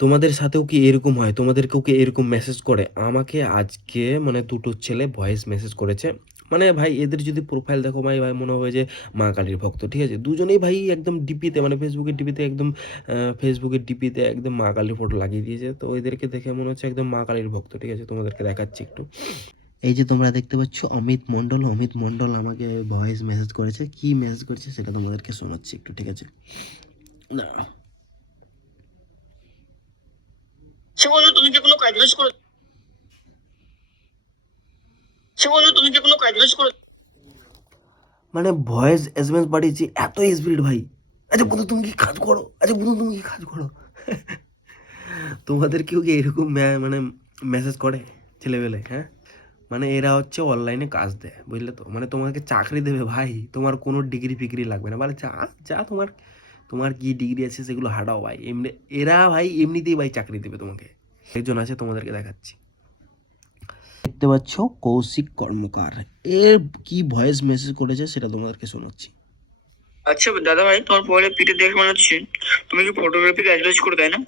তোমাদের সাথেও কি এরকম হয়? তোমাদেরকেও কি এরকম মেসেজ করে? আমাকে আজকে মানে ২ টো ছেলে ভয়েস মেসেজ করেছে। মানে ভাই এদের যদি প্রোফাইল দেখো ভাই মনে হবে যে মা কালীর ভক্ত। ঠিক আছে? দুজনেই ভাই একদম ডিপিতে মানে ফেসবুকের ডিপিতে একদম ফেসবুকের ডিপিতে একদম মা কালীর ফটো লাগিয়ে দিয়েছে। তো এদেরকে দেখে মনে হচ্ছে একদম মা কালীর ভক্ত। ঠিক আছে? তোমাদেরকে দেখাচ্ছি একটু। এই যে তোমরা দেখতে পাচ্ছ অমিত মন্ডল আমাকে ভয়েস মেসেজ করেছে। কি মেসেজ করেছে সেটা তোমাদেরকে শোনাচ্ছি একটু। ঠিক আছে? দাঁড়াও। সে বলল তুমি কি কোনো কাজ করে সে বলল তুমি কি কোনো কাজ করে মানে ভয়েস এসএমএস পাঠিয়েছি এত স্পিড ভাই। আচ্ছা বন্ধু তুমি কি কাজ করো? আচ্ছা বন্ধু তুমি কি কাজ করো? তোমাদের কেউ কি এরকম মানে মেসেজ করে ছেলেবেলে? হ্যাঁ, মানে এরা হচ্ছে অনলাইনে কাজ দেয়, বুঝলে তো? মানে তোমাকে চাকরি দেবে ভাই, তোমার কোনো ডিগ্রি ফিগ্রি লাগবে না। বলে যা যা তোমার তোমার কি ডিগ্রি আছে সেগুলো হাঁটাও ভাই। এমনি এরা ভাই এমনিতেই ভাই চাকরি দেবে তোমাকে। একজন আছে তোমাদেরকে দেখাচ্ছি। দেখতে পাচ্ছ কৌশিক কর্মকার। এর কি ভয়েস মেসেজ করেছে সেটা তোমাদেরকে শোনাচ্ছি। আচ্ছা দাদা ভাই, তোমার পরে পিঠে দেখে মনে হচ্ছে তুমি কি ফটোগ্রাফি কাজ করে, তাই না?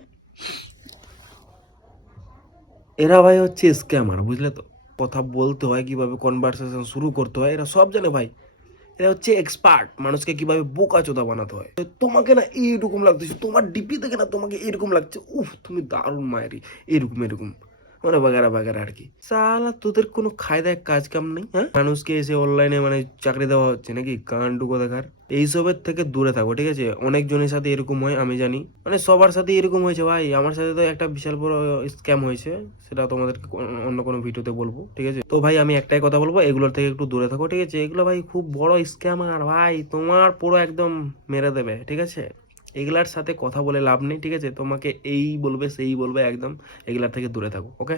এরা ভাই হচ্ছে স্ক্যামার, বুঝলে তো? কথা বলতে হয় কিভাবে, কনভারসেশন শুরু করতে হয়, এরা সব জানে ভাই। এরা হচ্ছে এক্সপার্ট মানুষকে কিভাবে বোকাচোদা বানাতে হয়। তোমাকে না এইরকম লাগতেছে, তোমার ডিপি থেকে না তোমাকে এরকম লাগছে, উফ তুমি দারুণ মায়েরি, এরকম এরকম মানে বাগারা বাগারা আর কি। সালা তোদের কোনো খায় দায় কাজ কাম নেই, হ্যাঁ? মানুষকে এসে অনলাইনে মানে চাকরি দেওয়া হচ্ছে নাকি? কান্ডু কোথাকার। এইসবের থেকে দূরে থাকো, ঠিক আছে? অনেকজনের সাথে এরকম হয় আমি জানি, মানে সবার সাথে এরকম হয়েছে ভাই। আমার সাথে তো একটা বিশাল বড় স্ক্যাম হয়েছে, সেটা তোমাদেরকে অন্য কোনো ভিডিওতে বলবো, ঠিক আছে? তো ভাই আমি একটাই কথা বলবো, এগুলোর থেকে একটু দূরে থাকো, ঠিক আছে? এগুলো ভাই খুব বড় স্ক্যামার ভাই, তোমার পুরো একদম মেরে দেবে, ঠিক আছে? এগুলার সাথে কথা বলে লাভ নেই, ঠিক আছে? তোমাকে এই বলবে সেই বলবে, একদম এগুলার থেকে দূরে থাকো, ওকে?